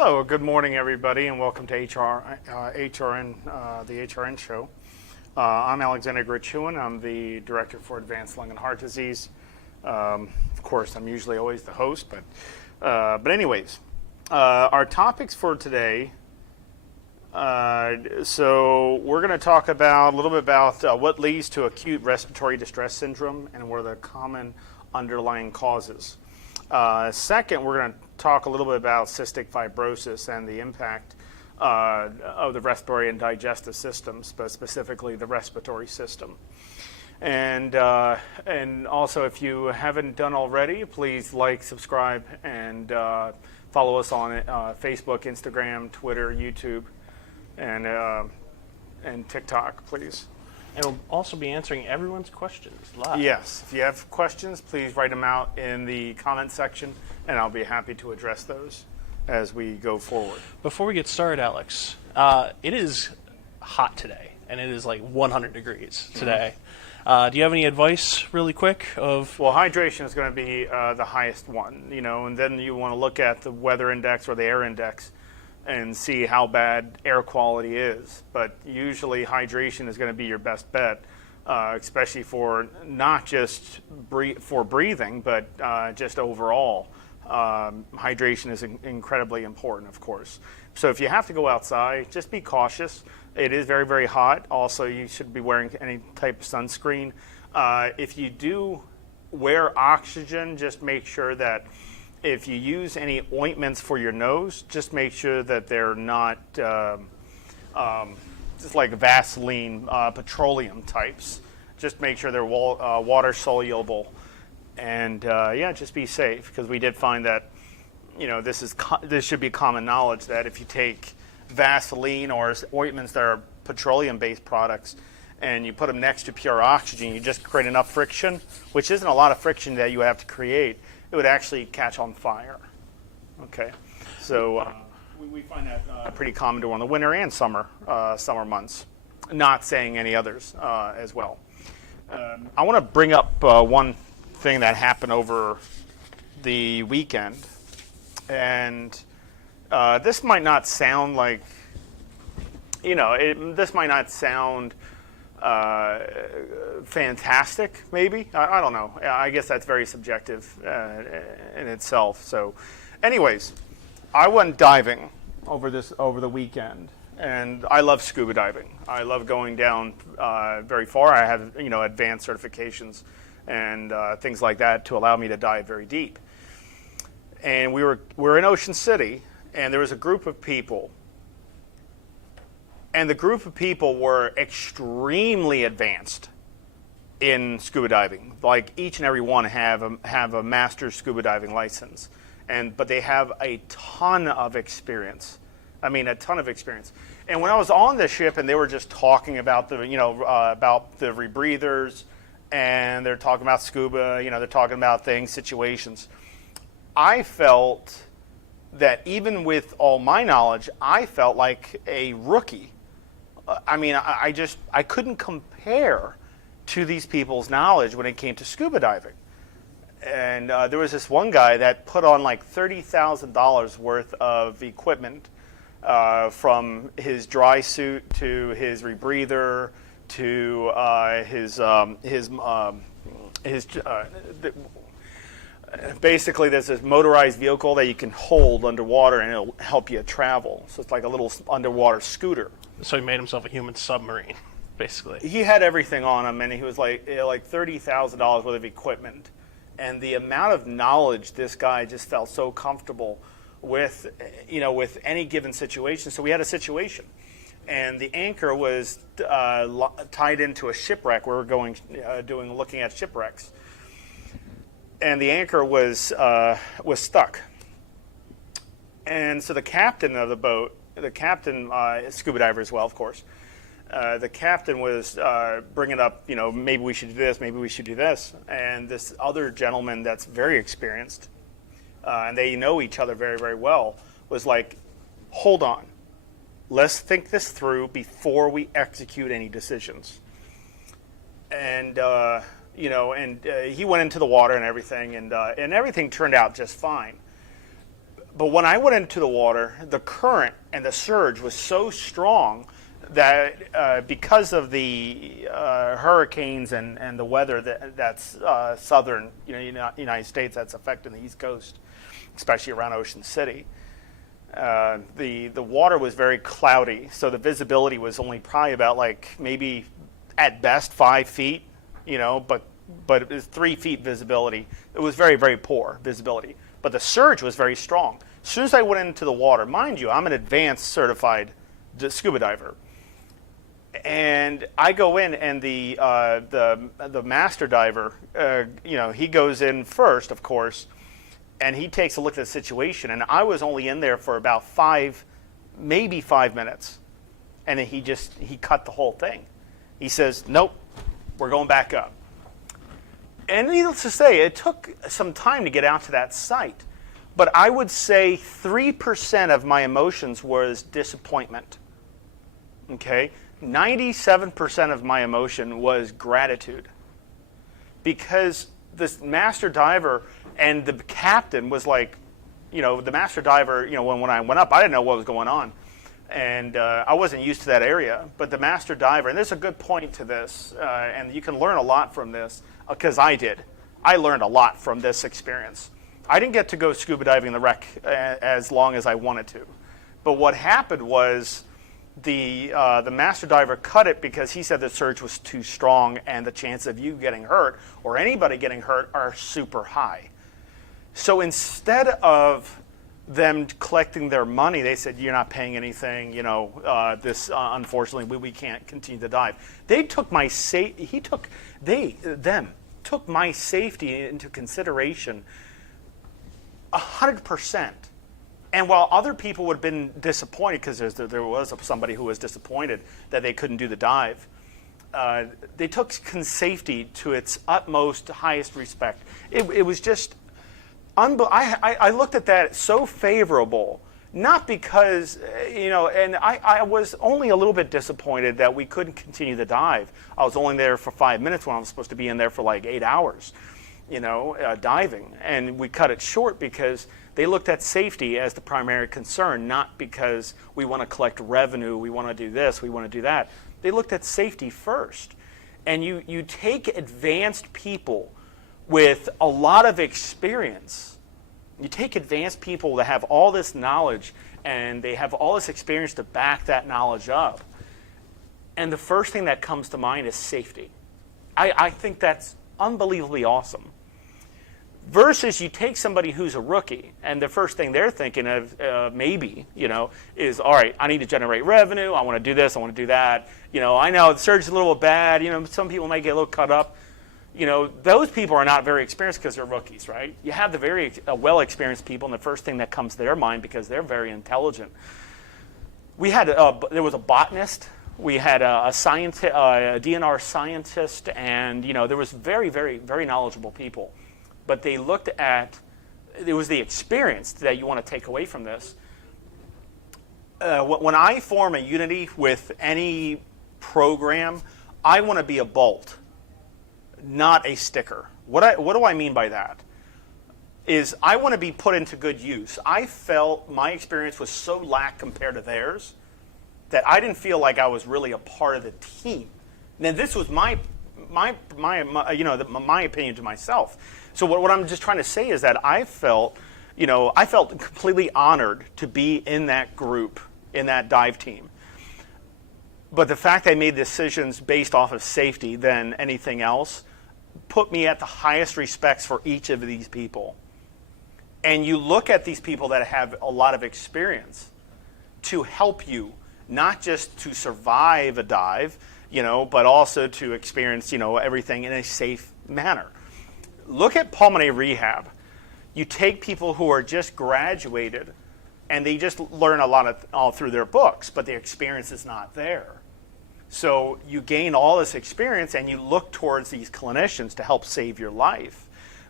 Hello, good morning, everybody, and welcome to HRN, the HRN show. I'm Alexander Grichuhin. I'm the Director for Advanced Lung and Heart Disease. Of course, I'm usually always the host, but anyways, our topics for today. So we're going to talk about a little bit about what leads to acute respiratory distress syndrome and what are the common underlying causes. Second, we're going to talk a little bit about cystic fibrosis and the impact of the respiratory and digestive systems, but specifically the respiratory system. And also, if you haven't done already, please like, subscribe, and follow us on Facebook, Instagram, Twitter, YouTube, and TikTok, please. And we'll also be answering everyone's questions live. Yes, if you have questions, please write them out in the comment section, and I'll be happy to address those as we go forward. Before we get started, Alex, it is hot today, and it is like 100 degrees today. Do you have any advice, really quick, of... Well, hydration is going to be the highest one, and then you want to look at the weather index or the air index and see how bad air quality is. But usually hydration is going to be your best bet, especially for not just for breathing, but just overall. Hydration is incredibly important, of course. So if you have to go outside, just be cautious. It is very, very hot. Also, you should be wearing any type of sunscreen. If you do wear oxygen, just make sure that if you use any ointments for your nose, just make sure that they're not just like Vaseline, petroleum types. Just make sure they're water soluble, and yeah, just be safe, because we did find that this should be common knowledge that if you take Vaseline or ointments that are petroleum-based products and you put them next to pure oxygen, you just create enough friction, which isn't a lot of friction that you have to create. It would actually catch on fire. Okay, so we find that pretty common during the winter and summer months. Not saying any others as well. I want to bring up one thing that happened over the weekend, and this might not sound like, this might not sound fantastic, maybe. I don't know. I guess that's very subjective in itself. So anyways, I went diving over the weekend, and I love scuba diving. I love going down very far. I have advanced certifications and things like that to allow me to dive very deep. And we're in Ocean City, and there was a group of people. And the group of people were extremely advanced in scuba diving. Like each and every one have a master's scuba diving license, but they have a ton of experience. I mean, a ton of experience. And when I was on the ship, and they were just talking about the rebreathers, and they're talking about scuba. They're talking about things, situations. I felt that even with all my knowledge, I felt like a rookie. I mean, I couldn't compare to these people's knowledge when it came to scuba diving. And there was this one guy that put on like $30,000 worth of equipment, from his dry suit to his rebreather to basically there's this motorized vehicle that you can hold underwater, and it'll help you travel. So it's like a little underwater scooter. So he made himself a human submarine, basically. He had everything on him, and he was like $30,000 worth of equipment. And the amount of knowledge this guy just felt so comfortable with, with any given situation. So we had a situation, and the anchor was tied into a shipwreck. We were looking at shipwrecks, and the anchor was stuck. And so the captain of the boat, scuba diver as well, of course. The captain was bringing up, maybe we should do this, maybe we should do this. And this other gentleman that's very experienced, and they know each other very, very well, was like, hold on. Let's think this through before we execute any decisions. And, he went into the water and everything, and everything turned out just fine. But when I went into the water, the current and the surge was so strong that because of the hurricanes and the weather that's southern United States that's affecting the East Coast, especially around Ocean City, the water was very cloudy, so the visibility was only probably about like maybe at best 5 feet, but it was 3 feet visibility. It was very, very poor visibility, but the surge was very strong. As soon as I went into the water, mind you, I'm an advanced certified scuba diver. And I go in, and the master diver, he goes in first, of course, and he takes a look at the situation. And I was only in there for about maybe 5 minutes, and then he cut the whole thing. He says, "Nope, we're going back up." And needless to say, it took some time to get out to that site, but I would say 3% of my emotions was disappointment. Okay. 97% of my emotion was gratitude, because this master diver and the captain was like, the master diver, when I went up, I didn't know what was going on, and I wasn't used to that area. But the master diver, and there's a good point to this, and you can learn a lot from this, because I did. I learned a lot from this experience. I didn't get to go scuba diving in the wreck as long as I wanted to, but what happened was, the master diver cut it because he said the surge was too strong and the chance of you getting hurt or anybody getting hurt are super high. So instead of them collecting their money, they said, "You're not paying anything. This unfortunately we can't continue to dive." They took my took my safety into consideration 100%. And while other people would have been disappointed, because there was somebody who was disappointed that they couldn't do the dive, they took safety to its utmost, highest respect. It was just, I looked at that so favorable, not because, and I was only a little bit disappointed that we couldn't continue the dive. I was only there for 5 minutes when I was supposed to be in there for like 8 hours, diving. And we cut it short because they looked at safety as the primary concern, not because we want to collect revenue, we want to do this, we want to do that. They looked at safety first. And you take advanced people with a lot of experience. You take advanced people that have all this knowledge and they have all this experience to back that knowledge up. And the first thing that comes to mind is safety. I think that's unbelievably awesome. Versus you take somebody who's a rookie, and the first thing they're thinking of, is, all right, I need to generate revenue. I want to do this. I want to do that. I know the surge is a little bad. Some people might get a little cut up. Those people are not very experienced because they're rookies, right? You have the very well-experienced people, and the first thing that comes to their mind, because they're very intelligent. There was a botanist. We had a scientist, a DNR scientist, and there was very, very, very knowledgeable people. But they looked at, it was the experience that you want to take away from this. When I form a unity with any program, I want to be a bolt, not a sticker. What do I mean by that? Is I want to be put into good use. I felt my experience was so lack compared to theirs that I didn't feel like I was really a part of the team. Now this was my opinion to myself. So what I'm just trying to say is that I felt completely honored to be in that group, in that dive team. But the fact I made decisions based off of safety than anything else put me at the highest respects for each of these people. And you look at these people that have a lot of experience to help you, not just to survive a dive, but also to experience, everything in a safe manner. Look at pulmonary rehab. You take people who are just graduated and they just learn a lot all through their books, but the experience is not there. So you gain all this experience and you look towards these clinicians to help save your life.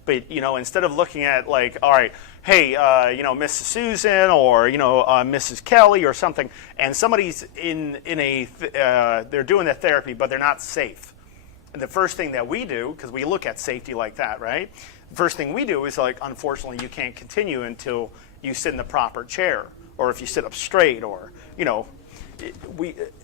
But, instead of looking at like, all right, hey, Mrs. Susan or, Mrs. Kelly or something, and somebody's they're doing the therapy, but they're not safe. And the first thing that we do, because we look at safety like that, right? first thing we do is like, unfortunately, you can't continue until you sit in the proper chair, or if you sit up straight, or, you know,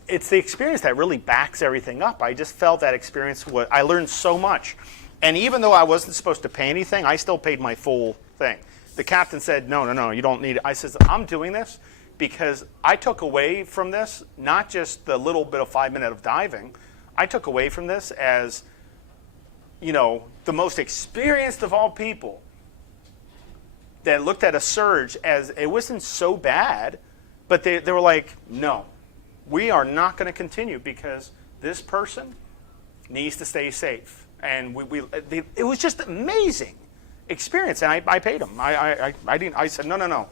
it's the experience that really backs everything up. I just felt that experience, I learned so much. And even though I wasn't supposed to pay anything, I still paid my full thing. The captain said, no, you don't need it. I said, I'm doing this because I took away from this, not just the little bit of 5 minutes of diving, I took away from this as, you know, the most experienced of all people that looked at a surge as it wasn't so bad, but they were like, no, we are not going to continue because this person needs to stay safe. And it was just amazing experience, and I paid them. I didn't. I said no.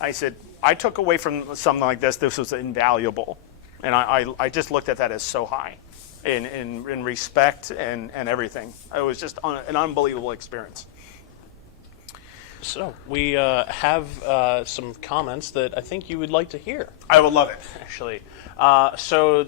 I said I took away from something like this. This was invaluable, and I just looked at that as so high, in respect and everything. It was just an unbelievable experience. So we have some comments that I think you would like to hear. I would love it. Actually, so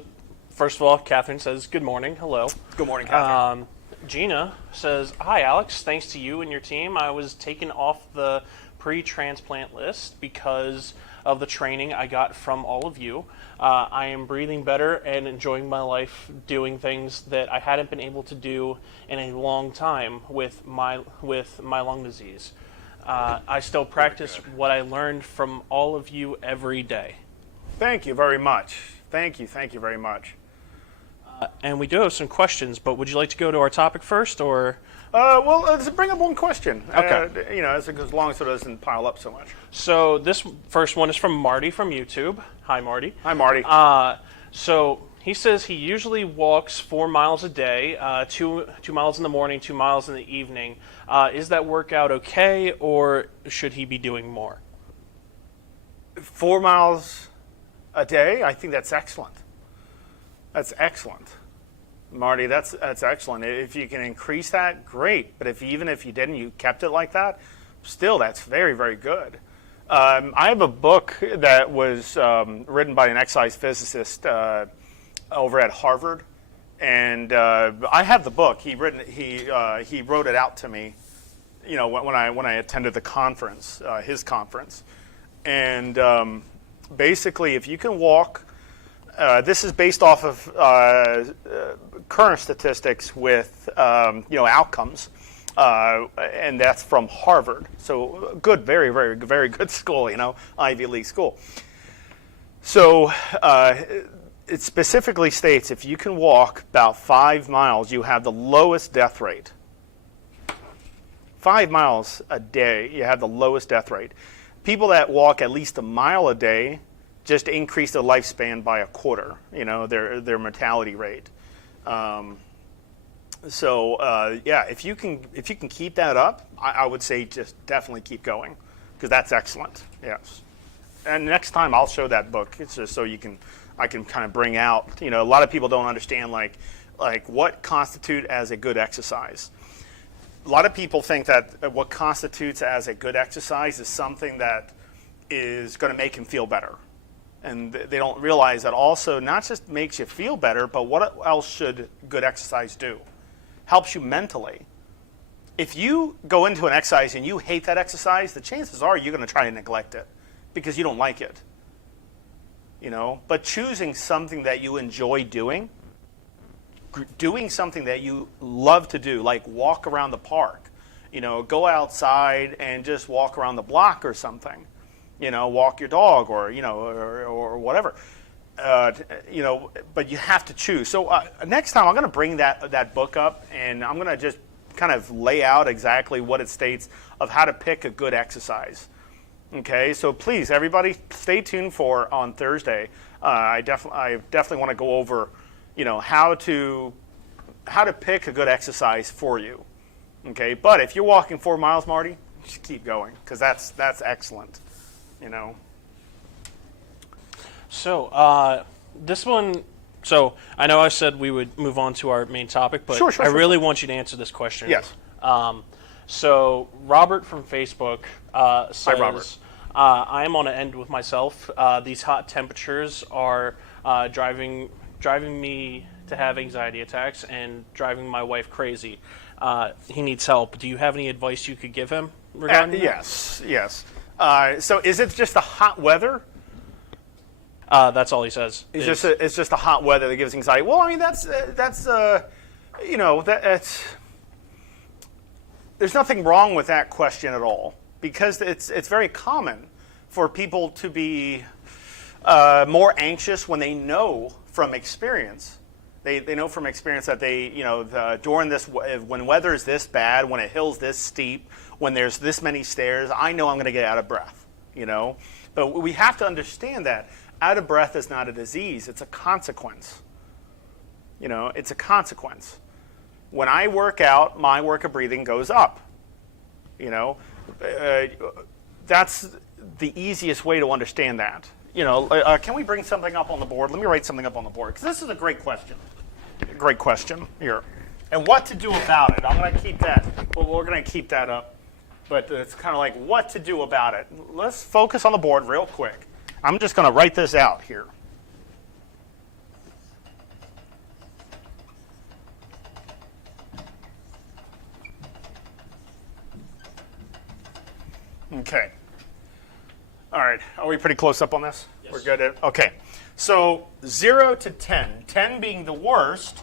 first of all, Catherine says good morning. Hello. Good morning, Catherine. Gina says, hi, Alex. Thanks to you and your team, I was taken off the pre-transplant list because of the training I got from all of you. I am breathing better and enjoying my life doing things that I hadn't been able to do in a long time with my lung disease. I still practice what I learned from all of you every day. Thank you very much. Thank you very much. And we do have some questions, but would you like to go to our topic first, or? Well, let's bring up one question. Okay. You know, as long as it doesn't pile up so much. So this first one is from Marty from YouTube. Hi, Marty. Hi, Marty. So he says he usually walks 4 miles a day, 2 miles in the morning, 2 miles in the evening. Is that workout okay, or should he be doing more? 4 miles a day? I think that's excellent. That's excellent. Marty, that's excellent. If you can increase that, great. But even if you didn't, you kept it like that, still that's very, very good. I have a book that was written by an exercise physicist over at Harvard, and I have the book. He wrote it out to me, you know, when I attended the conference, his conference, and basically, if you can walk. This is based off of current statistics with outcomes, and that's from Harvard. So good, very, very, very good school, you know, Ivy League school. So it specifically states if you can walk about 5 miles, you have the lowest death rate. 5 miles a day, you have the lowest death rate. People that walk at least a mile a day just increase their lifespan by a quarter, you know, their mortality rate. Yeah, if you can keep that up, I would say just definitely keep going, because that's excellent. Yes. And next time I'll show that book. It's just so I can kind of bring out, you know, a lot of people don't understand like what constitutes as a good exercise. A lot of people think that what constitutes as a good exercise is something that is going to make him feel better. And they don't realize that also not just makes you feel better, but what else should good exercise do? Helps you mentally. If you go into an exercise and you hate that exercise, the chances are you're going to try to neglect it because you don't like it. You know, but choosing something that you enjoy doing something that you love to do, like walk around the park, you know, go outside and just walk around the block or something. You know, walk your dog, or you know, or whatever. You know, but you have to choose. So next time I'm going to bring that book up, and I'm going to just kind of lay out exactly what it states of how to pick a good exercise. Okay, so please, everybody, stay tuned for on Thursday. I definitely want to go over, you know, how to pick a good exercise for you. Okay, but if you're walking 4 miles, Marty, just keep going, because that's excellent. You know. So this one. So I know I said we would move on to our main topic, but I really want you to answer this question. Yes. So Robert from Facebook says, Hi, Robert. I am on an end with myself. These hot temperatures are driving me to have anxiety attacks and driving my wife crazy. he needs help. Do you have any advice you could give him regarding that? Yes. So is it just the hot weather? That's all he says. It's just the hot weather that gives anxiety. Well, I mean, that's there's nothing wrong with that question at all, because it's very common for people to be more anxious when they know from experience. They know from experience that during this, when weather is this bad, when a hill's this steep, when there's this many stairs, I know I'm going to get out of breath. But we have to understand that out of breath is not a disease; it's a consequence. It's a consequence. When I work out, my work of breathing goes up. That's the easiest way to understand that. Can we bring something up on the board? Let me write something up on the board, because this is a great question. Great question here. And what to do about it? I'm going to keep that. Well, we're going to keep that up. But it's kind of like what to do about it. Let's focus on the board real quick. I'm just going to write this out here. Okay. All right. Are we pretty close up on this? Yes. We're good. Okay. So 0 to 10. 10 being the worst.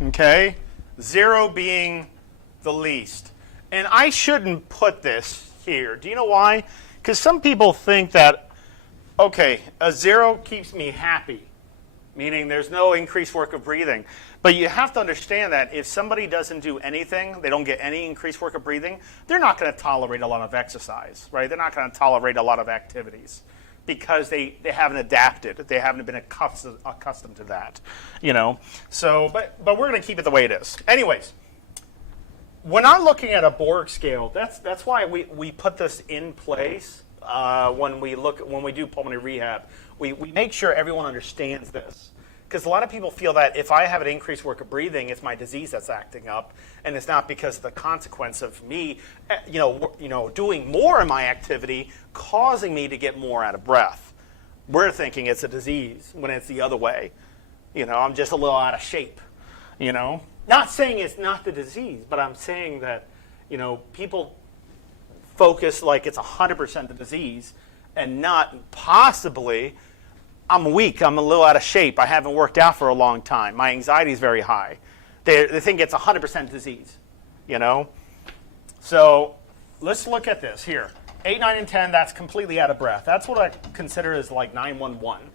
Okay. 0 being the least. And I shouldn't put this here. Do you know why? Because some people think that, okay, a 0 keeps me happy, meaning there's no increased work of breathing. But you have to understand that if somebody doesn't do anything, they don't get any increased work of breathing, they're not going to tolerate a lot of exercise, right? They're not going to tolerate a lot of activities because they haven't adapted. They haven't been accustomed to that, So, but we're going to keep it the way it is. Anyways, when I'm looking at a Borg scale, that's why we put this in place when we do pulmonary rehab. We make sure everyone understands this. Because a lot of people feel that if I have an increased work of breathing, it's my disease that's acting up, and it's not because of the consequence of me, doing more in my activity, causing me to get more out of breath. We're thinking it's a disease when it's the other way. I'm just a little out of shape. Not saying it's not the disease, but I'm saying that, people focus like it's 100% the disease, and not possibly. I'm weak. I'm a little out of shape. I haven't worked out for a long time. My anxiety is very high. They think it's 100% disease, So let's look at this here. 8, 9, and 10, that's completely out of breath. That's what I consider as like 911,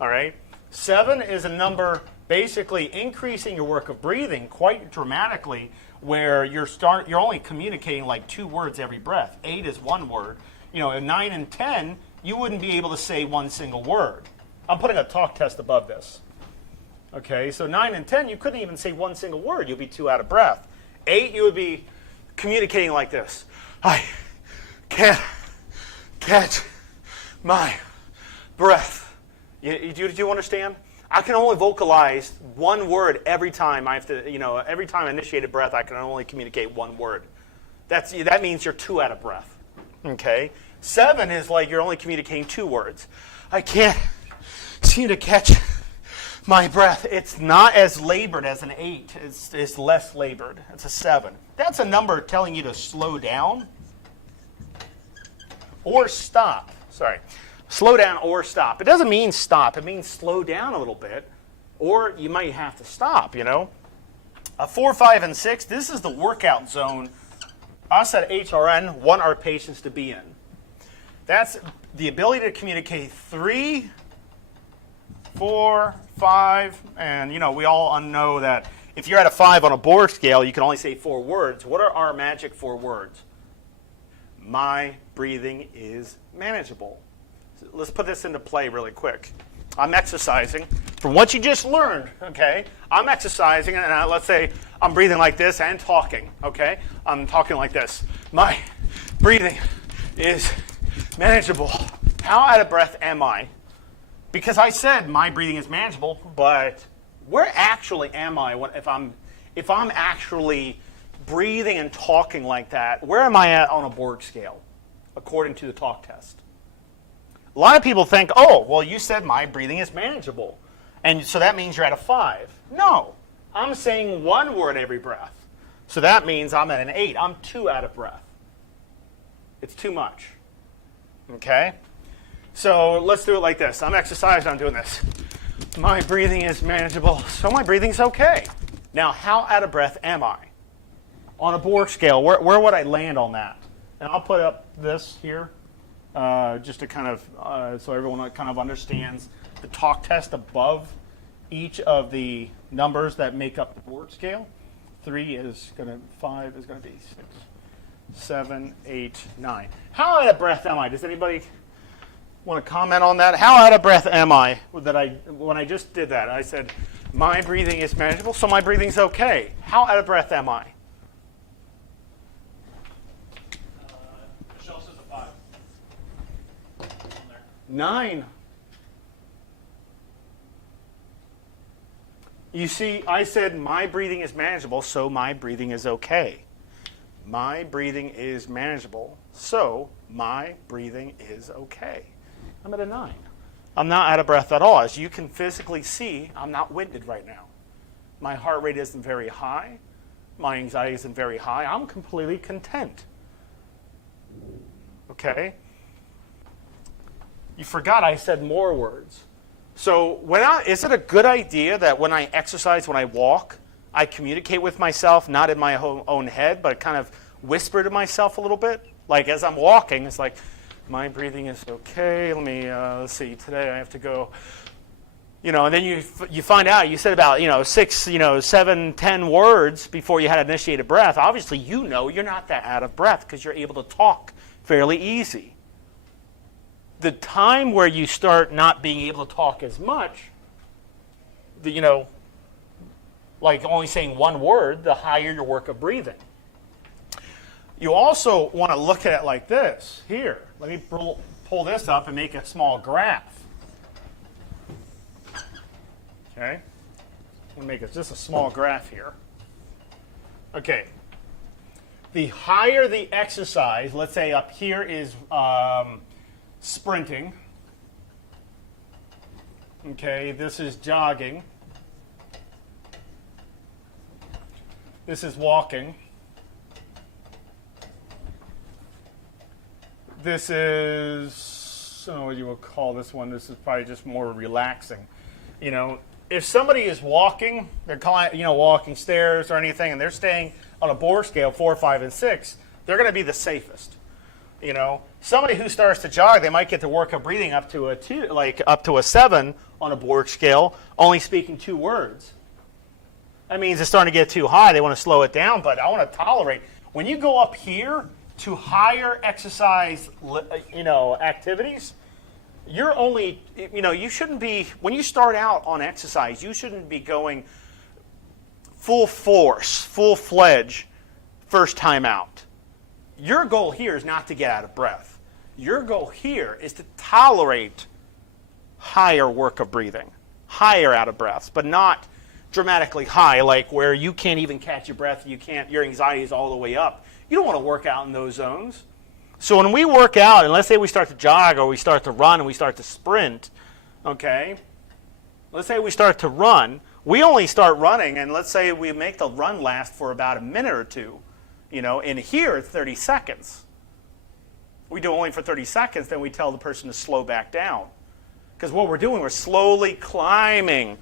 all right? 7 is a number basically increasing your work of breathing quite dramatically, where you're only communicating like 2 words every breath. 8 is 1 word. In 9 and 10, you wouldn't be able to say one single word. I'm putting a talk test above this. Okay, so 9 and 10, you couldn't even say one single word. You'd be too out of breath. 8, you would be communicating like this. I can't catch my breath. Do you understand? I can only vocalize 1 word every time I have to, every time I initiate a breath, I can only communicate 1 word. That means you're too out of breath. Okay? 7 is like you're only communicating 2 words. I can't seem to catch my breath. It's not as labored as an 8. It's less labored. It's a 7. That's a number telling you to slow down or stop. Sorry. Slow down or stop. It doesn't mean stop. It means slow down a little bit, or you might have to stop, 4, 5, and 6, this is the workout zone us at HRN want our patients to be in. That's the ability to communicate 3, 4, 5, and we all know that if you're at a 5 on a Borg scale, you can only say 4 words. What are our magic 4 words? My breathing is manageable. So let's put this into play really quick. I'm exercising. From what you just learned, okay, I'm exercising, and let's say I'm breathing like this and talking, okay? I'm talking like this. My breathing is manageable. How out of breath am I? Because I said my breathing is manageable, but where actually am I if I'm actually breathing and talking like that? Where am I at on a Borg scale, according to the talk test? A lot of people think, oh, well, you said my breathing is manageable, and so that means you're at a 5. No, I'm saying one word every breath. So that means I'm at an 8. I'm 2 out of breath. It's too much. Okay? So let's do it like this. I'm exercising, I'm doing this. My breathing is manageable, so my breathing's okay. Now, how out of breath am I? On a Borg scale, where would I land on that? And I'll put up this here, just to kind of, so everyone kind of understands the talk test above each of the numbers that make up the Borg scale. 3 is going to, 5 is going to be 6, 7, 8, 9. How out of breath am I? Does anybody want to comment on that? How out of breath am I when I just did that? I said, my breathing is manageable, so my breathing's okay. How out of breath am I? Michelle says a 5. On there. 9. You see, I said my breathing is manageable, so my breathing is okay. My breathing is manageable, so my breathing is okay. I'm at a 9. I'm not out of breath at all. As you can physically see, I'm not winded right now. My heart rate isn't very high. My anxiety isn't very high. I'm completely content. Okay? You forgot I said more words. So is it a good idea that when I exercise, when I walk, I communicate with myself, not in my own head, but kind of whisper to myself a little bit? Like as I'm walking, it's like, my breathing is okay. Let me, let's see, today I have to go, and then you find out, you said about, 6, 7, 10 words before you had initiated breath. Obviously, you're not that out of breath because you're able to talk fairly easy. The time where you start not being able to talk as much, like only saying one word, the higher your work of breathing. You also want to look at it like this. Here, let me pull this up and make a small graph. Okay? I'm going to make just a small graph here. Okay. The higher the exercise, let's say up here is sprinting. Okay, this is jogging. This is walking. This is, what do you call this one? This is probably just more relaxing. If somebody is walking, they're walking stairs or anything, and they're staying on a Borg scale 4, 5, and 6, they're going to be the safest. Somebody who starts to jog, they might get the work of breathing up to a 2, like up to a 7 on a Borg scale, only speaking 2 words. That means it's starting to get too high. They want to slow it down, but I want to tolerate. When you go up here to higher exercise, activities, you're only, you shouldn't be, when you start out on exercise, you shouldn't be going full force, full-fledged, first time out. Your goal here is not to get out of breath. Your goal here is to tolerate higher work of breathing, higher out of breaths, but not dramatically high, like where you can't even catch your breath, your anxiety is all the way up. You don't want to work out in those zones. So when we work out, and let's say we start to jog or we start to run and we start to sprint, okay? Let's say we start to run. We only start running, and let's say we make the run last for about a minute or 2. In here it's 30 seconds. We do only for 30 seconds, then we tell the person to slow back down. Because what we're doing, we're slowly climbing.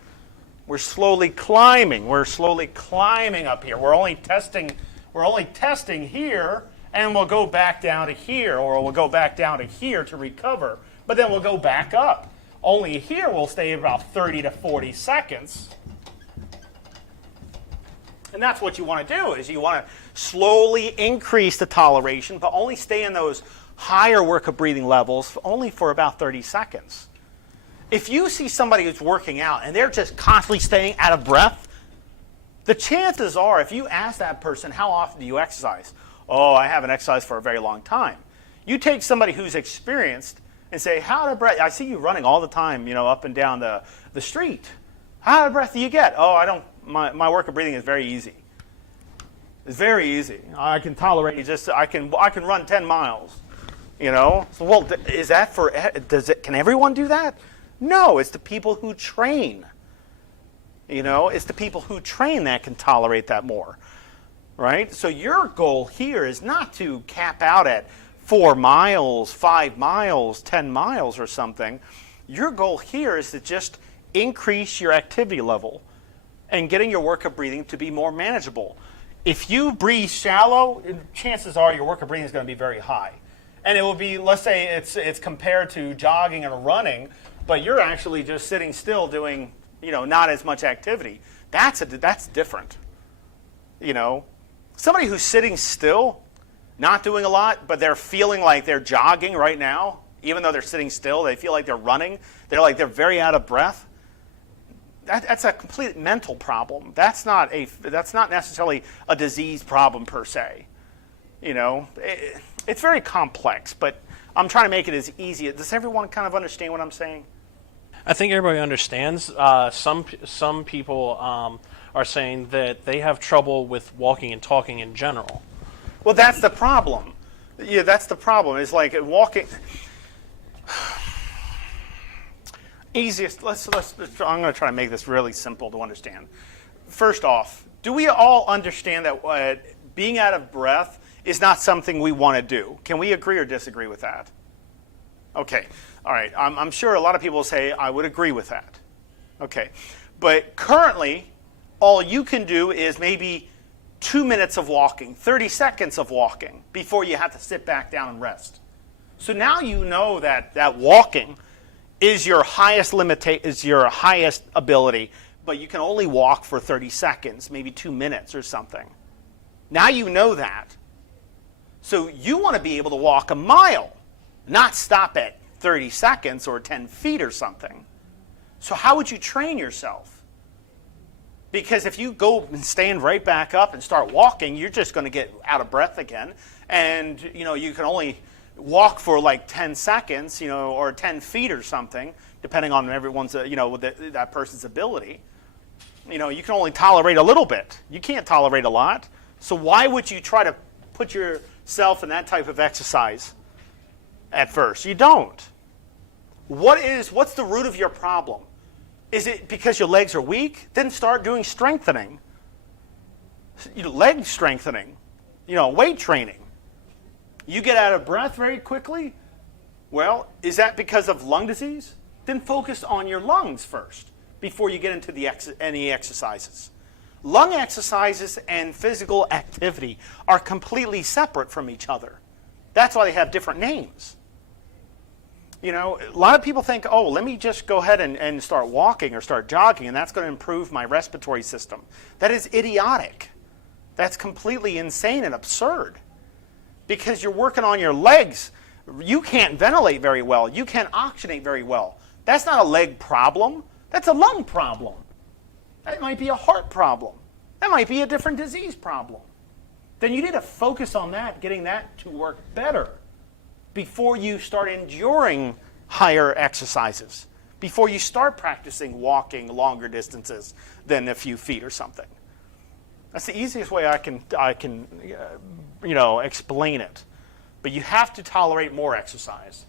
We're slowly climbing. We're slowly climbing up here. We're only testing here, and we'll go back down to here, or we'll go back down to here to recover. But then we'll go back up. Only here we'll stay about 30 to 40 seconds. And that's what you want to do, is you want to slowly increase the toleration, but only stay in those higher work of breathing levels only for about 30 seconds. If you see somebody who's working out and they're just constantly staying out of breath, the chances are, if you ask that person, how often do you exercise? Oh, I haven't exercised for a very long time. You take somebody who's experienced and say, how out of breath? I see you running all the time, up and down the street. How out of breath do you get? Oh, I don't. My work of breathing is very easy. It's very easy. I can tolerate I can run 10 miles. So, well, is that can everyone do that? No, it's the people who train. It's the people who train that can tolerate that more, right? So your goal here is not to cap out at 4 miles, 5 miles, 10 miles or something. Your goal here is to just increase your activity level and getting your work of breathing to be more manageable. If you breathe shallow, chances are your work of breathing is going to be very high. And it will be, let's say it's compared to jogging and running, but you're actually just sitting still doing, not as much activity. That's different. Somebody who's sitting still, not doing a lot, but they're feeling like they're jogging right now, even though they're sitting still, they feel like they're running. They're very out of breath. That's a complete mental problem. That's not necessarily a disease problem per se. It's very complex, but I'm trying to make it as easy. Does everyone kind of understand what I'm saying? I think everybody understands. Some people are saying that they have trouble with walking and talking in general. Well, that's the problem. Yeah, that's the problem. It's like walking. Easiest. I'm going to try to make this really simple to understand. First off, do we all understand that being out of breath is not something we want to do? Can we agree or disagree with that? Okay. All right. I'm sure a lot of people will say I would agree with that. Okay. But currently, all you can do is maybe 2 minutes of walking, 30 seconds of walking before you have to sit back down and rest. So now you know that walking is your highest is your highest ability, but you can only walk for 30 seconds, maybe 2 minutes or something. Now you know that. So you want to be able to walk a mile, not stop at 30 seconds or 10 feet or something. So how would you train yourself? Because if you go and stand right back up and start walking, you're just going to get out of breath again. And, you can only walk for like 10 seconds, or 10 feet or something, depending on everyone's, that person's ability. You can only tolerate a little bit. You can't tolerate a lot. So why would you try to put yourself in that type of exercise at first? You don't. What's the root of your problem? Is it because your legs are weak? Then start doing strengthening. Leg strengthening, weight training. You get out of breath very quickly? Well, is that because of lung disease? Then focus on your lungs first before you get into any exercises. Lung exercises and physical activity are completely separate from each other. That's why they have different names. A lot of people think, let me just go ahead and start walking or start jogging, and that's going to improve my respiratory system. That is idiotic. That's completely insane and absurd. Because you're working on your legs. You can't ventilate very well. You can't oxygenate very well. That's not a leg problem. That's a lung problem. That might be a heart problem. That might be a different disease problem. Then you need to focus on that, getting that to work better before you start enduring higher exercises, before you start practicing walking longer distances than a few feet or something. That's the easiest way I can explain it. But you have to tolerate more exercise,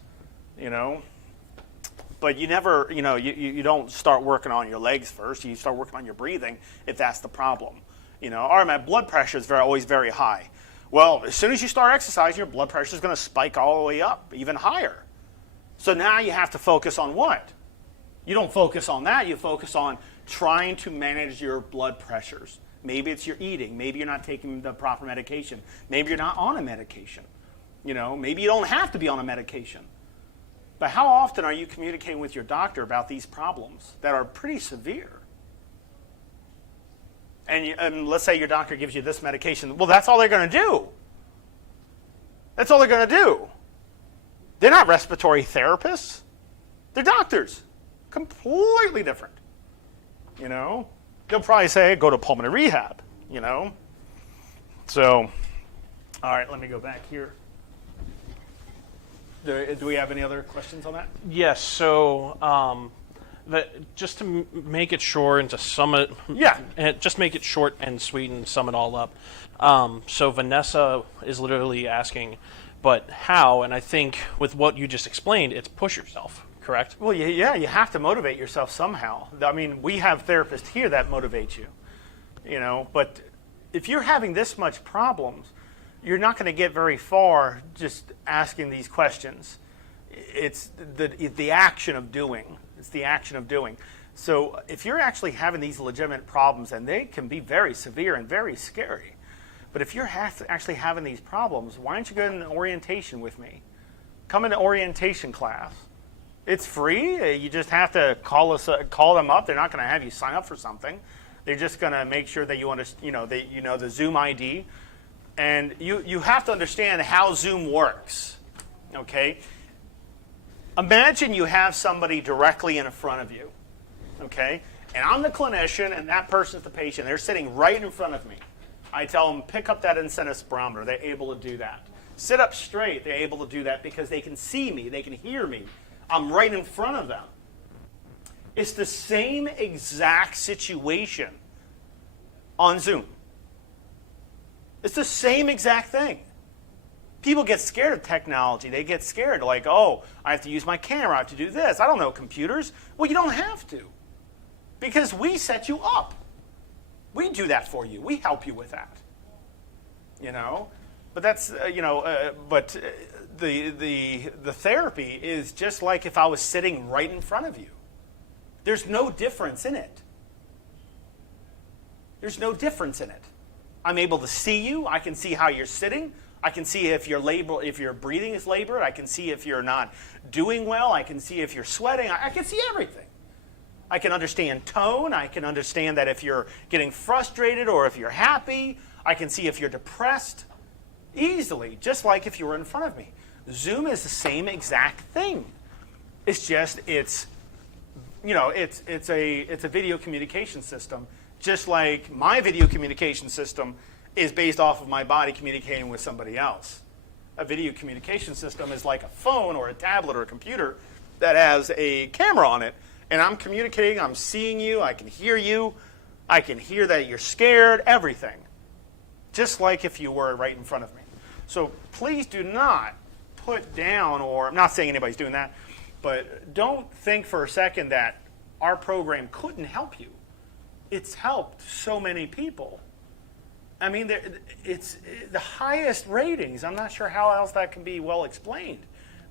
But you never, you don't start working on your legs first. You start working on your breathing if that's the problem. All right, my blood pressure is always very high. Well, as soon as you start exercising, your blood pressure is going to spike all the way up, even higher. So now you have to focus on what? You don't focus on that. You focus on trying to manage your blood pressures. Maybe it's your eating. Maybe you're not taking the proper medication. Maybe you're not on a medication. Maybe you don't have to be on a medication. But how often are you communicating with your doctor about these problems that are pretty severe? And let's say your doctor gives you this medication. Well, that's all they're going to do. That's all they're going to do. They're not respiratory therapists. They're doctors. Completely different. They'll probably say, go to pulmonary rehab, So, all right, let me go back here. Do we have any other questions on that? Yes, so just to make it short and to sum it, just make it short and sweet and sum it all up. So Vanessa is literally asking, but how? And I think with what you just explained, it's push yourself, correct? Well, yeah, you have to motivate yourself somehow. I mean, we have therapists here that motivate you, but if you're having this much problems, you're not going to get very far just asking these questions. It's the action of doing. It's the action of doing. So if you're actually having these legitimate problems, and they can be very severe and very scary, but if you're actually having these problems, why don't you go to an orientation with me? Come into orientation class. It's free. You just have to call them up. They're not going to have you sign up for something. They're just going to make sure that you know the Zoom ID, and you have to understand how Zoom works. Okay. Imagine you have somebody directly in front of you. Okay, and I'm the clinician, and that person's the patient. They're sitting right in front of me. I tell them, pick up that incentive spirometer. They're able to do that. Sit up straight. They're able to do that because they can see me. They can hear me. I'm right in front of them. It's the same exact situation on Zoom. It's the same exact thing. People get scared of technology. They get scared like, oh, I have to use my camera. I have to do this. I don't know computers. Well, you don't have to because we set you up. We do that for you. We help you with that. But that's, but the therapy is just like if I was sitting right in front of you. There's no difference in it. There's no difference in it. I'm able to see you. I can see how you're sitting. I can see if your breathing is labored. I can see if you're not doing well. I can see if you're sweating. I can see everything. I can understand tone. I can understand that if you're getting frustrated or if you're happy. I can see if you're depressed easily, just like if you were in front of me. Zoom is the same exact thing. It's just it's a video communication system, just like my video communication system is based off of my body communicating with somebody else. A video communication system is like a phone or a tablet or a computer that has a camera on it, and I'm communicating, I'm seeing you, I can hear you, I can hear that you're scared, everything. Just like if you were right in front of me. So please do not put down, or I'm not saying anybody's doing that, but don't think for a second that our program couldn't help you. It's helped so many people. I mean, it's the highest ratings. I'm not sure how else that can be well explained,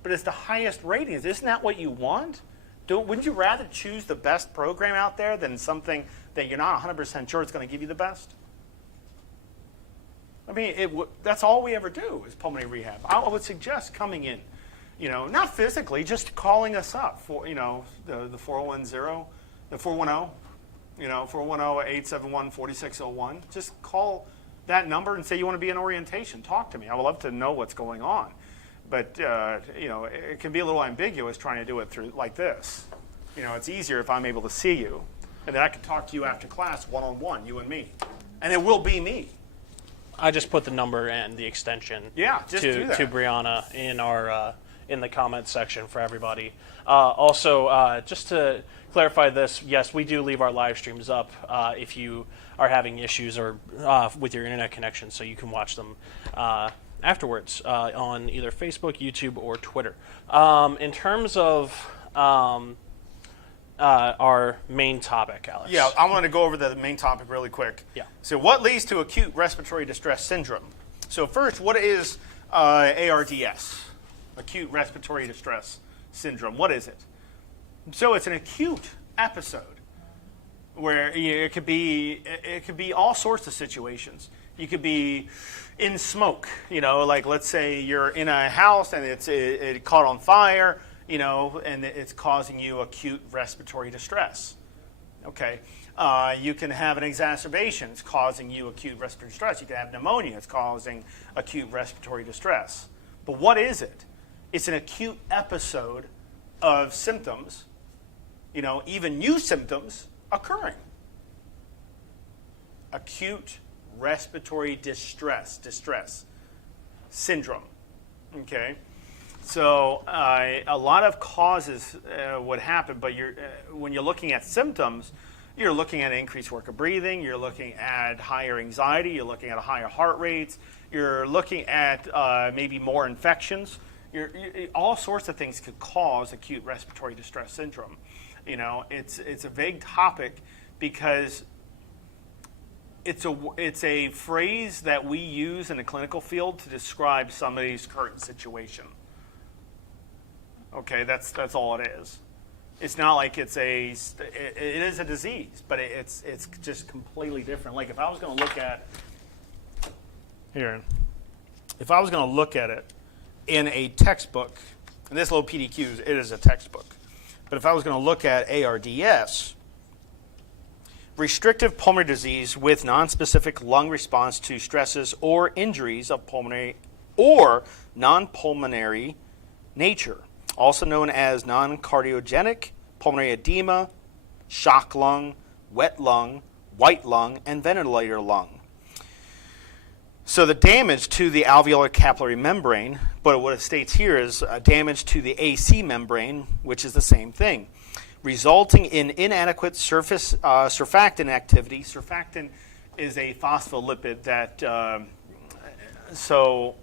but it's the highest ratings. Isn't that what you want? Wouldn't you rather choose the best program out there than something that you're not 100% sure it's going to give you the best? I mean, that's all we ever do is pulmonary rehab. I would suggest coming in, not physically, just calling us up for, the 410, the 410, 410-871-4601. Just call that number and say you want to be in orientation. Talk to me. I would love to know what's going on. But, it can be a little ambiguous trying to do it through like this. It's easier if I'm able to see you. And then I can talk to you after class one-on-one, you and me. And it will be me. I just put the number and the extension do that. to Brianna in our in the comments section for everybody. Also, just to clarify this, yes, we do leave our live streams up if you are having issues or with your internet connection, so you can watch them afterwards on either Facebook, YouTube, or Twitter. In terms of our main topic, Alex. Yeah, I want to go over the main topic really quick. Yeah. So what leads to acute respiratory distress syndrome? So first, what is ARDS, acute respiratory distress syndrome? What is it? So it's an acute episode where it could be all sorts of situations. You could be in smoke, like let's say you're in a house and it caught on fire, and it's causing you acute respiratory distress. Okay. You can have an exacerbation. It's causing you acute respiratory distress. You can have pneumonia. It's causing acute respiratory distress. But what is it? It's an acute episode of symptoms, even new symptoms occurring. Acute respiratory distress syndrome. Okay. So a lot of causes would happen, but when you're looking at symptoms, you're looking at increased work of breathing, you're looking at higher anxiety, you're looking at higher heart rates, you're looking at maybe more infections. All sorts of things could cause acute respiratory distress syndrome. It's a vague topic because it's a phrase that we use in the clinical field to describe somebody's current situation. Okay, that's all it is. It's not like it is a disease, but it's just completely different. Like if I was going to look at it in a textbook, and this little PDQ, it is a textbook, but if I was going to look at ARDS, restrictive pulmonary disease with nonspecific lung response to stresses or injuries of pulmonary or non-pulmonary nature, also known as non-cardiogenic pulmonary edema, shock lung, wet lung, white lung, and ventilator lung. So the damage to the alveolar capillary membrane, but what it states here is damage to the AC membrane, which is the same thing, resulting in inadequate surface surfactant activity. Surfactant is a phospholipid that, so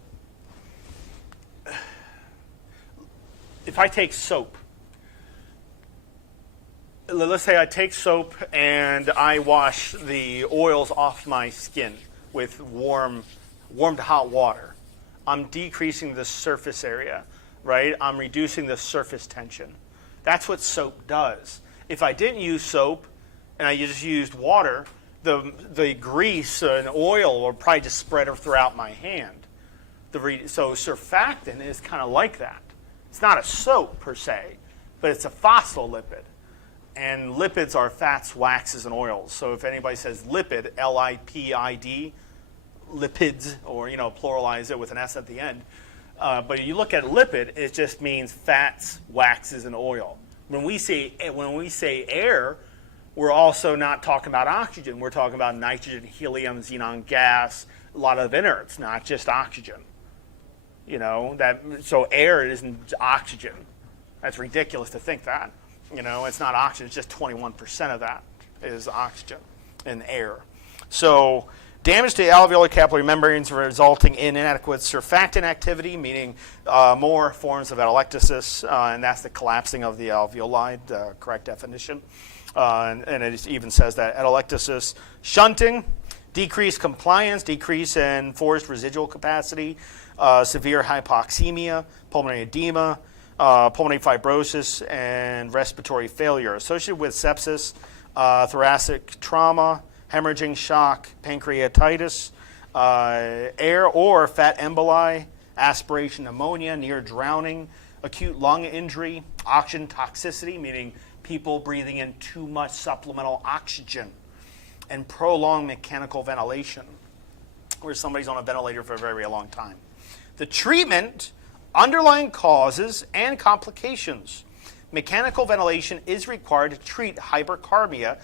if I take soap, let's say I take soap and I wash the oils off my skin with warm to hot water, I'm decreasing the surface area, right? I'm reducing the surface tension. That's what soap does. If I didn't use soap and I just used water, the grease and oil would probably just spread throughout my hand. So surfactant is kind of like that. It's not a soap per se, but it's a phospholipid. And lipids are fats, waxes, and oils. So if anybody says lipid, L-I-P-I-D, lipids, or pluralize it with an S at the end. But you look at lipid, it just means fats, waxes, and oil. When we say air, we're also not talking about oxygen. We're talking about nitrogen, helium, xenon gas, a lot of inerts, not just oxygen. So air isn't oxygen. That's ridiculous to think that. It's not oxygen. It's just 21% of that is oxygen in air. So damage to the alveolar capillary membranes resulting in inadequate surfactant activity, meaning more forms of atelectasis, and that's the collapsing of the alveoli, the correct definition. And it even says that atelectasis, shunting, decreased compliance, decrease in forced residual capacity, severe hypoxemia, pulmonary edema, pulmonary fibrosis, and respiratory failure associated with sepsis, thoracic trauma, hemorrhaging shock, pancreatitis, air or fat emboli, aspiration pneumonia, near drowning, acute lung injury, oxygen toxicity, meaning people breathing in too much supplemental oxygen, and prolonged mechanical ventilation, where somebody's on a ventilator for a very, very long time. The treatment, underlying causes, and complications. Mechanical ventilation is required to treat hypercarbia,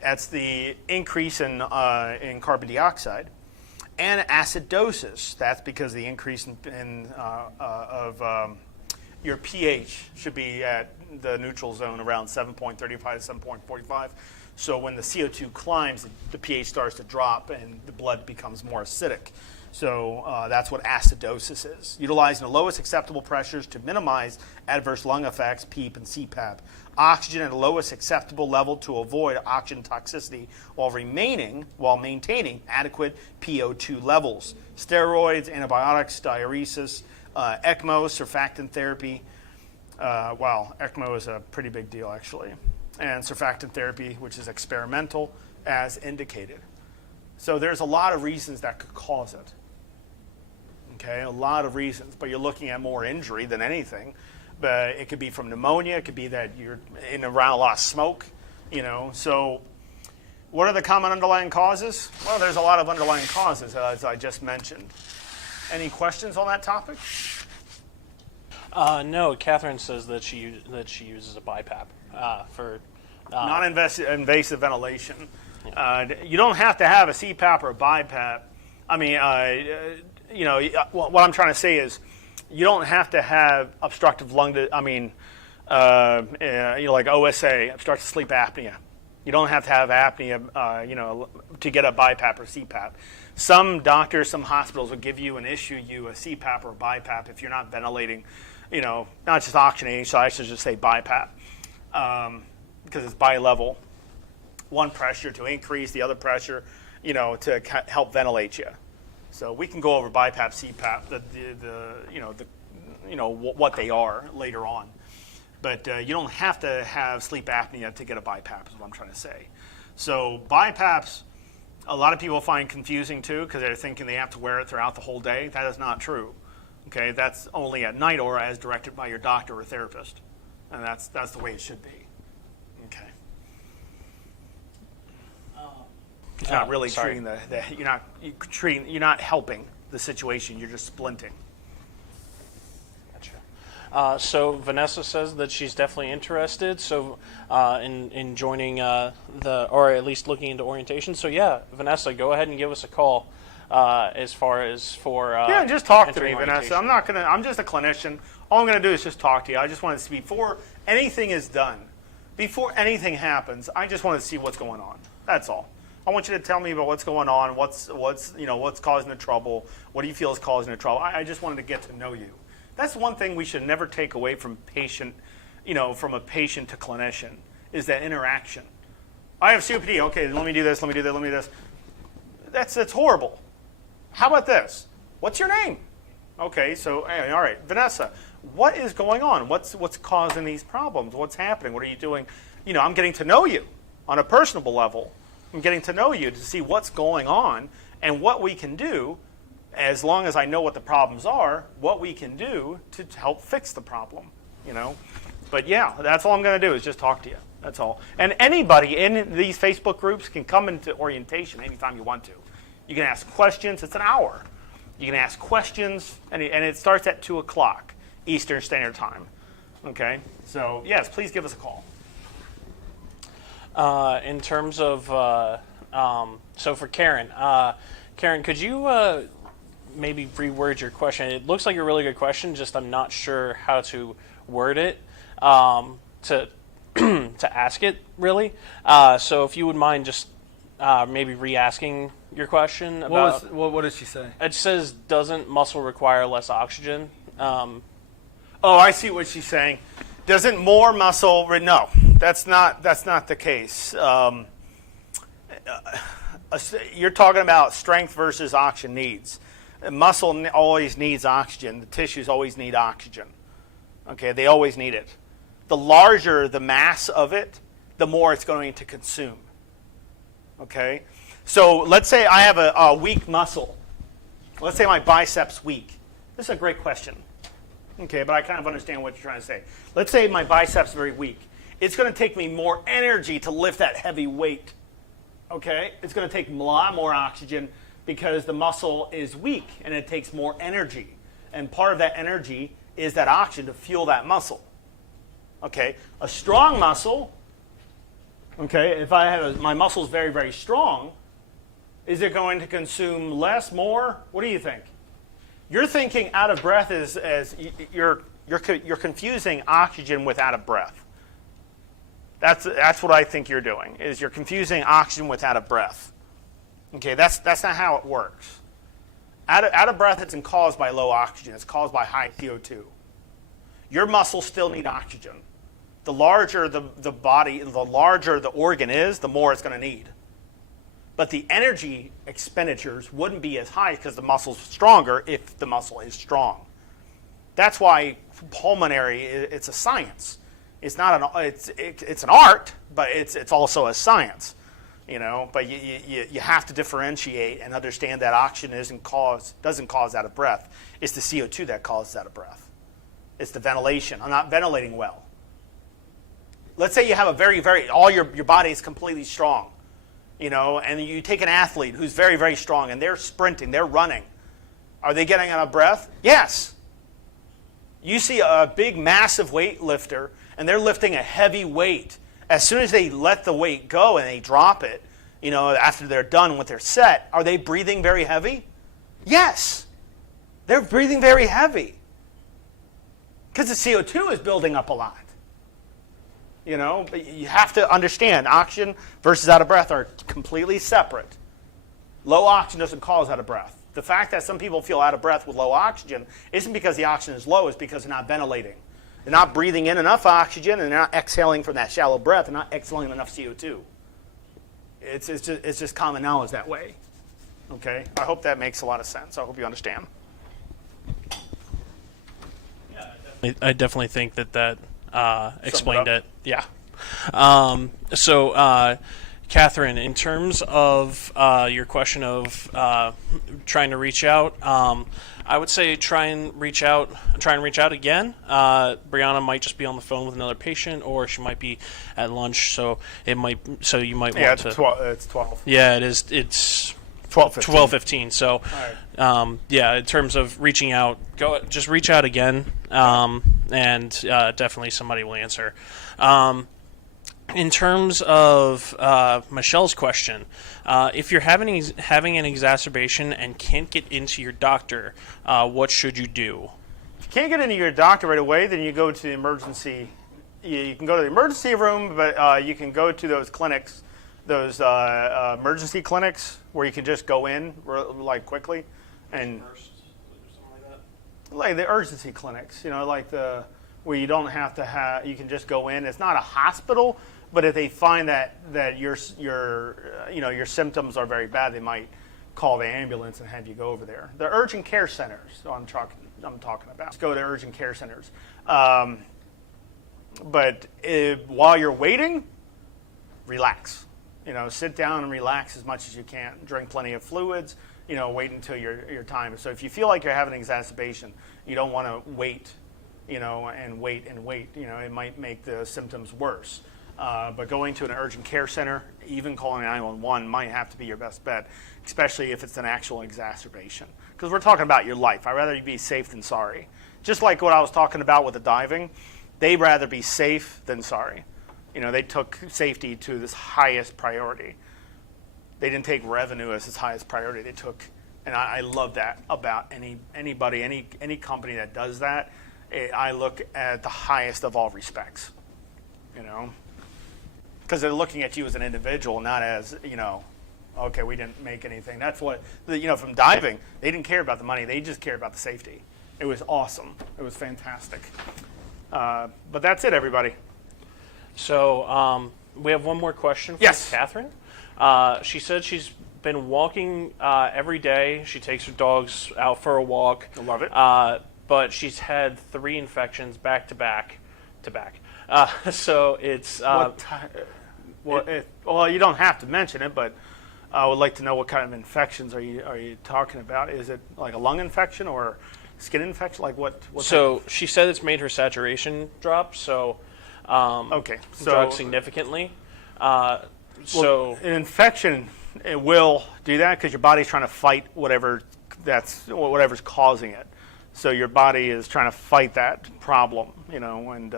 that's the increase in carbon dioxide, and acidosis, that's because the increase of your pH should be at the neutral zone around 7.35 to 7.45. So when the CO2 climbs, the pH starts to drop and the blood becomes more acidic. So that's what acidosis is. Utilizing the lowest acceptable pressures to minimize adverse lung effects, PEEP and CPAP. Oxygen at the lowest acceptable level to avoid oxygen toxicity while maintaining adequate PO2 levels. Steroids, antibiotics, diuresis, ECMO, surfactant therapy. ECMO is a pretty big deal actually. And surfactant therapy, which is experimental, as indicated. So there's a lot of reasons that could cause it. Okay, a lot of reasons, but you're looking at more injury than anything. But it could be from pneumonia, it could be that you're in around a lot of smoke, So what are the common underlying causes? Well, there's a lot of underlying causes, as I just mentioned. Any questions on that topic? No, Catherine says that she uses a BiPAP for non-invasive ventilation. You don't have to have a CPAP or a BiPAP. I mean, what I'm trying to say is you don't have to have obstructive lung, like OSA, obstructive sleep apnea. You don't have to have apnea, to get a BiPAP or CPAP. Some doctors, some hospitals will give you and issue you a CPAP or a BiPAP if you're not ventilating, not just oxygenating, so I should just say BiPAP, because it's bi-level. One pressure to increase, the other pressure, to help ventilate you. So we can go over BiPAP, CPAP, what they are later on. But you don't have to have sleep apnea to get a BiPAP, is what I'm trying to say. So BiPAPs, a lot of people find confusing too, because they're thinking they have to wear it throughout the whole day. That is not true. Okay, that's only at night or as directed by your doctor or therapist, and that's the way it should be. Okay. You're not really treating you're not helping the situation. You're just splinting. So Vanessa says that she's definitely interested. So in joining or at least looking into orientation. So yeah, Vanessa, go ahead and give us a call. As far as for just talk to me, Vanessa. I'm just a clinician. All I'm gonna do is just talk to you. I just want to see before anything is done, before anything happens. I just want to see what's going on. That's all. I want you to tell me about what's going on, what's causing the trouble, what do you feel is causing the trouble. I just wanted to get to know you. That's one thing we should never take away from patient, from a patient to clinician, is that interaction. I have COPD. Okay, let me do this. Let me do that. Let me do this. That's horrible. How about this? What's your name? Okay, so all right, Vanessa. What is going on? What's causing these problems? What's happening? What are you doing? I'm getting to know you on a personal level. I'm getting to know you to see what's going on and what we can do, as long as I know what the problems are, what we can do to help fix the problem, But yeah, that's all I'm going to do is just talk to you. That's all. And anybody in these Facebook groups can come into orientation anytime you want to. You can ask questions. It's an hour. You can ask questions, and it starts at 2 o'clock Eastern Standard Time. Okay? So, yes, please give us a call. In terms of, so for Karen, Karen, could you maybe reword your question? It looks like a really good question, just I'm not sure how to word it to ask it, really. So if you would mind just maybe re-asking your question about... What does she say? It says, doesn't muscle require less oxygen? Oh, I see what she's saying. Doesn't more muscle... No, that's not the case. You're talking about strength versus oxygen needs. Muscle always needs oxygen. The tissues always need oxygen. Okay, they always need it. The larger the mass of it, the more it's going to consume. Okay? So let's say I have a weak muscle. Let's say my bicep's weak. This is a great question. Okay, but I kind of understand what you're trying to say. Let's say my bicep's very weak. It's going to take me more energy to lift that heavy weight. Okay? It's going to take a lot more oxygen because the muscle is weak and it takes more energy. And part of that energy is that oxygen to fuel that muscle. Okay? A strong muscle, okay, if I have my muscle's very, very strong, is it going to consume less, more? What do you think? You're thinking out of breath as you're confusing oxygen with out of breath. That's what I think you're doing, is you're confusing oxygen with out of breath. Okay, that's not how it works. Out of breath isn't caused by low oxygen. It's caused by high CO2. Your muscles still need oxygen. The larger the body, the larger the organ is, the more it's going to need. But the energy expenditures wouldn't be as high because the muscle's stronger if the muscle is strong. That's why pulmonary, it's a science. It's not it's an art, but it's also a science. But you have to differentiate and understand that oxygen doesn't cause out of breath. It's the CO2 that causes out of breath. It's the ventilation. I'm not ventilating well. Let's say you have a very, very, all your body is completely strong, and you take an athlete who's very, very strong and they're sprinting, they're running. Are they getting out of breath? Yes. You see a big, massive weightlifter and they're lifting a heavy weight. As soon as they let the weight go and they drop it, after they're done with their set, are they breathing very heavy? Yes. They're breathing very heavy. Because the CO2 is building up a lot. But you have to understand oxygen versus out of breath are completely separate. Low oxygen doesn't cause out of breath. The fact that some people feel out of breath with low oxygen isn't because the oxygen is low, it's because they're not ventilating. They're not breathing in enough oxygen, and they're not exhaling from that shallow breath. They're not exhaling enough CO2. It's just common knowledge that way. Okay? I hope that makes a lot of sense. I hope you understand. I definitely think that explained it. Yeah. Catherine, in terms of your question of trying to reach out, I would say try and reach out again. Brianna might just be on the phone with another patient, or she might be at lunch. So you might want to. It's 12. Yeah, it is. It's 12:15. So, in terms of reaching out, just reach out again, and definitely somebody will answer. In terms of Michelle's question, if you're having an exacerbation and can't get into your doctor, what should you do? If you can't get into your doctor right away, then you go to the emergency. You can go to the emergency room, but you can go to those clinics, those emergency clinics where you can just go in like quickly, and like the urgency clinics, like where you don't have to have. You can just go in. It's not a hospital. But if they find that your symptoms are very bad, they might call the ambulance and have you go over there. The urgent care centers I'm talking about. Just go to urgent care centers. But while you're waiting, relax. Sit down and relax as much as you can. Drink plenty of fluids. Wait until your time. So if you feel like you're having an exacerbation, you don't want to wait. And wait. It might make the symptoms worse. But going to an urgent care center, even calling 911, might have to be your best bet, especially if it's an actual exacerbation. Because we're talking about your life. I'd rather you be safe than sorry. Just like what I was talking about with the diving, they'd rather be safe than sorry. They took safety to this highest priority. They didn't take revenue as its highest priority. They took, and I love that about anybody, any company that does that. I look at the highest of all respects. Because they're looking at you as an individual, not as, okay, we didn't make anything. That's what, from diving, they didn't care about the money. They just cared about the safety. It was awesome. It was fantastic. But that's it, everybody. So we have one more question from Catherine. She said she's been walking every day. She takes her dogs out for a walk. I love it. But she's had 3 infections back to back. So it's well, you don't have to mention it, but I would like to know what kind of infections are you talking about? Is it like a lung infection or skin infection? Like what so she said it's made her saturation drop. So drop significantly. An infection, it will do that because your body's trying to fight whatever's causing it. So your body is trying to fight that problem, and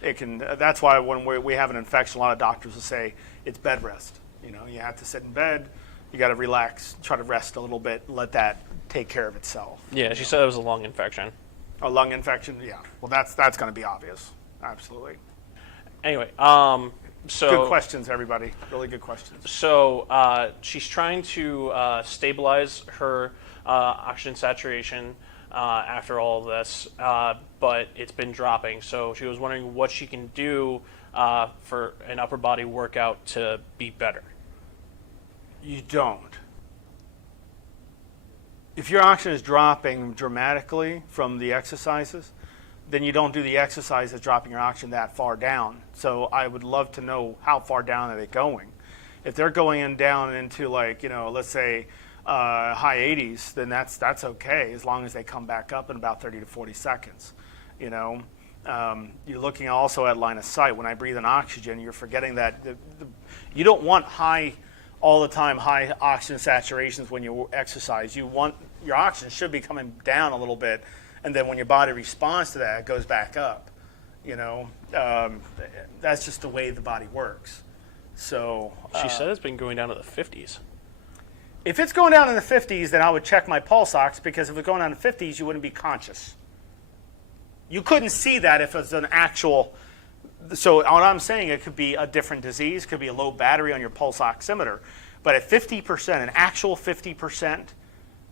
it can. That's why when we have an infection, a lot of doctors will say it's bed rest. You have to sit in bed. You got to relax, try to rest a little bit, let that take care of itself. Yeah, she said it was a lung infection. A lung infection, yeah. Well, that's going to be obvious. Absolutely. Anyway, so good questions, everybody. Really good questions. So she's trying to stabilize her oxygen saturation after all of this, but it's been dropping. So she was wondering what she can do for an upper body workout to be better. You don't. If your oxygen is dropping dramatically from the exercises, then you don't do the exercise that's dropping your oxygen that far down. So I would love to know how far down are they going. If they're going down into let's say high 80s, then that's okay as long as they come back up in about 30 to 40 seconds. You're looking also at line of sight. When I breathe in oxygen, you're forgetting that you don't want all the time high oxygen saturations when you exercise. You want your oxygen should be coming down a little bit, and then when your body responds to that, it goes back up. That's just the way the body works. So she said it's been going down to the 50s. If it's going down in the 50s, then I would check my pulse ox, because if it's going down in the 50s, you wouldn't be conscious. You couldn't see that if it's an actual. So what I'm saying, it could be a different disease, could be a low battery on your pulse oximeter. But at 50%, an actual 50%,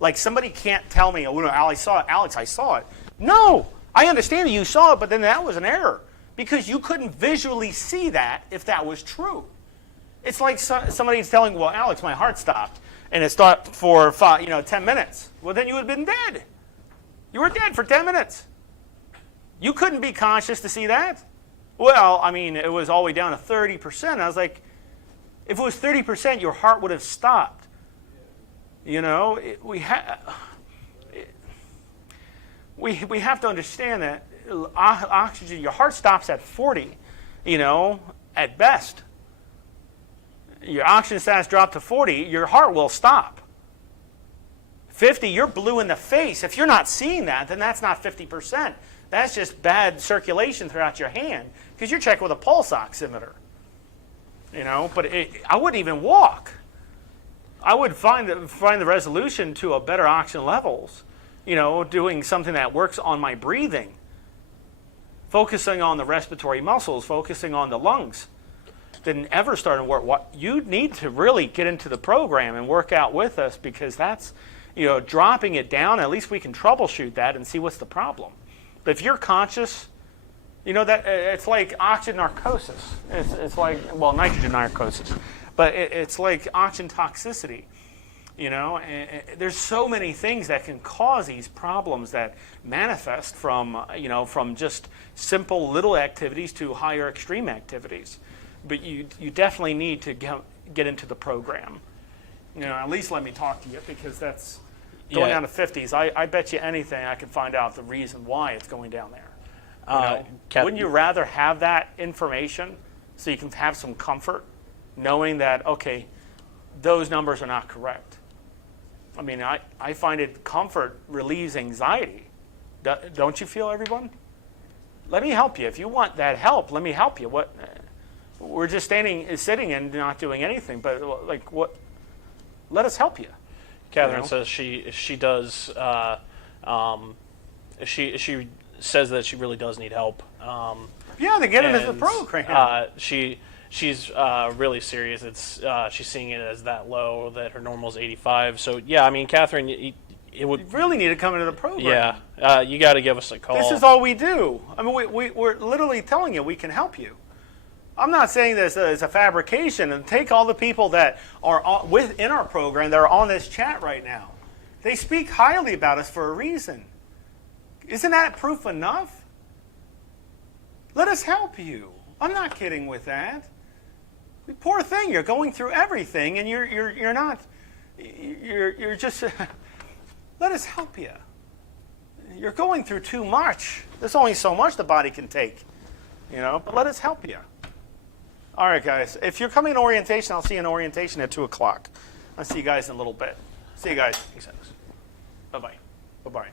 like somebody can't tell me, oh, no, Alex, I saw it. No, I understand that you saw it, but then that was an error because you couldn't visually see that if that was true. It's like somebody's telling, well, Alex, my heart stopped, and it stopped for 10 minutes. Well, then you would have been dead. You were dead for 10 minutes. You couldn't be conscious to see that. Well, I mean, it was all the way down to 30%. I was like, if it was 30%, your heart would have stopped. You know, we have to understand that oxygen, your heart stops at 40, at best. Your oxygen status dropped to 40, your heart will stop. 50, you're blue in the face. If you're not seeing that, then that's not 50%. That's just bad circulation throughout your hand because you're checking with a pulse oximeter. But I wouldn't even walk. I would find the resolution to a better oxygen levels, doing something that works on my breathing, focusing on the respiratory muscles, focusing on the lungs. Than ever starting to work. What you need to really get into the program and work out with us because that's, dropping it down. At least we can troubleshoot that and see what's the problem. But if you're conscious, that it's like oxygen narcosis. It's like nitrogen narcosis, but it's like oxygen toxicity. And there's so many things that can cause these problems that manifest from just simple little activities to higher extreme activities. But you definitely need to get into the program. At least let me talk to you because that's going down to 50s. I bet you anything I can find out the reason why it's going down there. Wouldn't you rather have that information so you can have some comfort knowing that, okay, those numbers are not correct? I mean, I find it comfort relieves anxiety. Don't you feel, everyone? Let me help you. If you want that help, let me help you. We're just sitting and not doing anything. But what? Let us help you. Catherine says she does. She says that she really does need help. Then get into the program. She's really serious. It's she's seeing it as that low that her normal is 85. So yeah, I mean, Catherine, it would you really need to come into the program. Yeah, you got to give us a call. This is all we do. I mean, we're literally telling you we can help you. I'm not saying this as a fabrication. And take all the people that are within our program that are on this chat right now. They speak highly about us for a reason. Isn't that proof enough? Let us help you. I'm not kidding with that. Poor thing, you're going through everything, and you're not. You're just. Let us help you. You're going through too much. There's only so much the body can take, But let us help you. All right, guys. If you're coming in orientation, I'll see you in orientation at 2:00. I'll see you guys in a little bit. See you guys. Thanks. Bye-bye. Bye-bye.